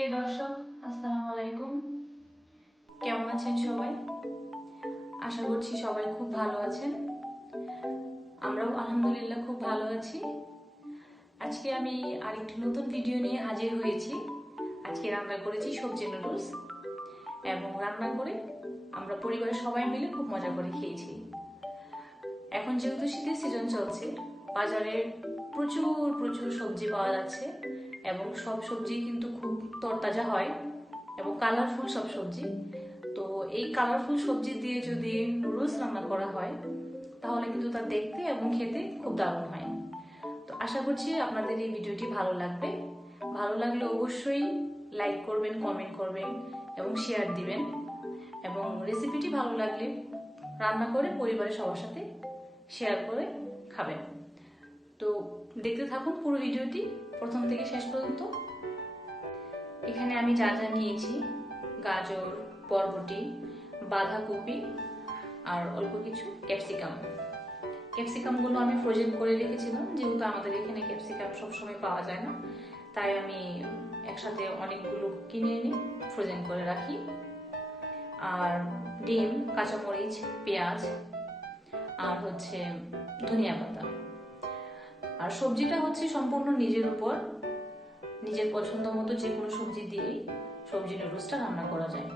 হে দর্শক, আসসালামু আলাইকুম। কেমন আছেন সবাই? আশা করছি সবাই খুব ভালো আছেন। আমরাও আলহামদুলিল্লাহ খুব ভালো আছি। আজকে আমি আরেকটি নতুন ভিডিও নিয়ে হাজির হয়েছি। আজকে রান্না করেছি সবজি নুডলস এবং রান্না করে আমরা পরিবারের সবাই মিলে খুব মজা করে খেয়েছি। এখন যেহেতু শীতের সিজন চলছে, বাজারে প্রচুর প্রচুর সবজি পাওয়া যাচ্ছে এবং সব সবজি কিন্তু খুব তরতাজা হয় এবং কালারফুল সব সবজি। তো এই কালারফুল সবজি দিয়ে যদি নুডলস রান্না করা হয় তাহলে কিন্তু তা দেখতে এবং খেতে খুব দারুণ হয়। তো আশা করছি আপনাদের এই ভিডিওটি ভালো লাগবে। ভালো লাগলে অবশ্যই লাইক করবেন, কমেন্ট করবেন এবং শেয়ার দিবেন, এবং রেসিপিটি ভালো লাগলে রান্না করে পরিবারের সবার সাথে শেয়ার করে খাবেন। তো দেখতে থাকুন পুরো ভিডিওটি প্রথম থেকে শেষ পর্যন্ত। এখানে আমি যা যা নিয়েছি: গাজর, বরবটি, বাঁধাকপি আর অল্প কিছু ক্যাপসিকাম। ক্যাপসিকামগুলো আমি ফ্রোজেন করে রেখেছিলাম, যেহেতু আমাদের এখানে ক্যাপসিকাম সবসময় পাওয়া যায় না, তাই আমি একসাথে অনেকগুলো কিনে এনে ফ্রোজেন করে রাখি। আর ডিম, কাঁচামরিচ, পেঁয়াজ আর হচ্ছে ধনিয়া পাতা। আর সবজিটা হচ্ছে সম্পূর্ণ নিজের উপর, নিজের পছন্দ মতো যে কোনো সবজি দিয়েই সবজি নুডলসটা রান্না করা যায়।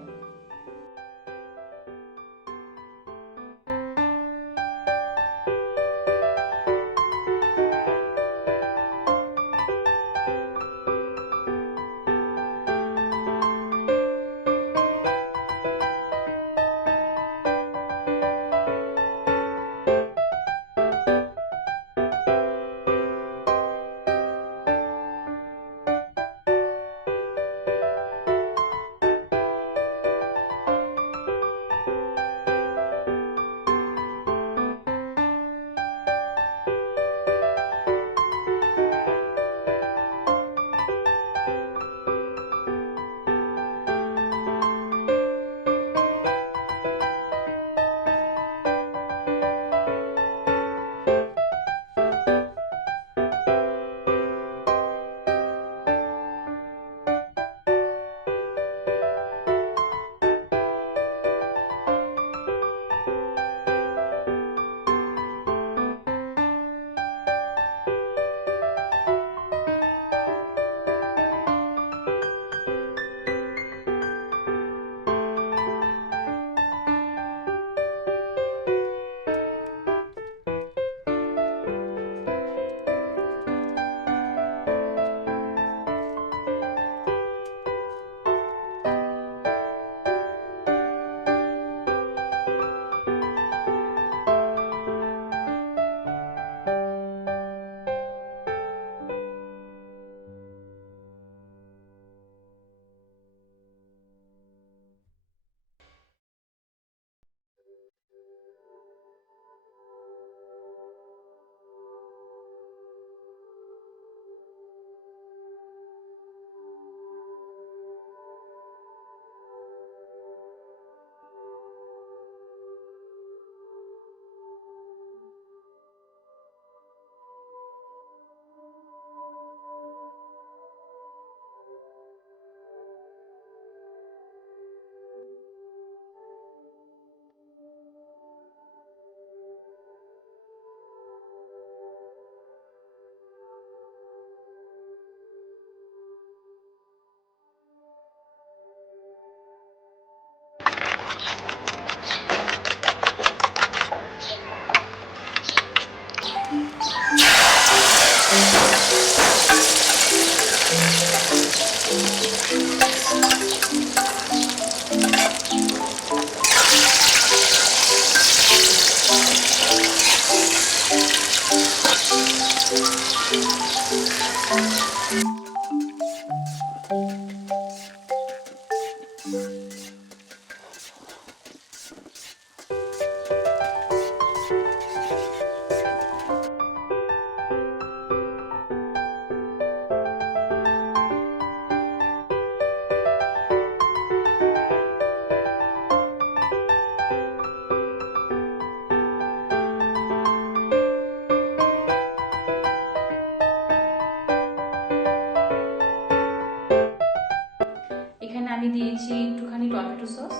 আমি দিয়েছি একটুখানি টমেটো সস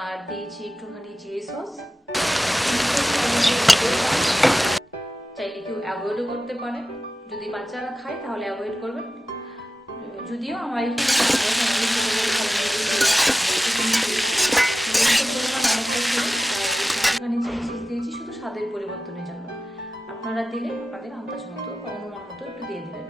আর দিয়েছি একটুখানি চিলি সস। চাইলে কেউ অ্যাভয়েডও করতে পারে, যদি বাচ্চারা খায় তাহলে অ্যাভয়েড করবেন। যদিও আমার এখানে একটুখানি চিলি সস দিয়েছি শুধু স্বাদের পরিবর্তনের জন্য। আপনারা দিলে আপনাদের আন্দাজ মতো বা অনুমান মতো একটু দিয়ে দেবেন।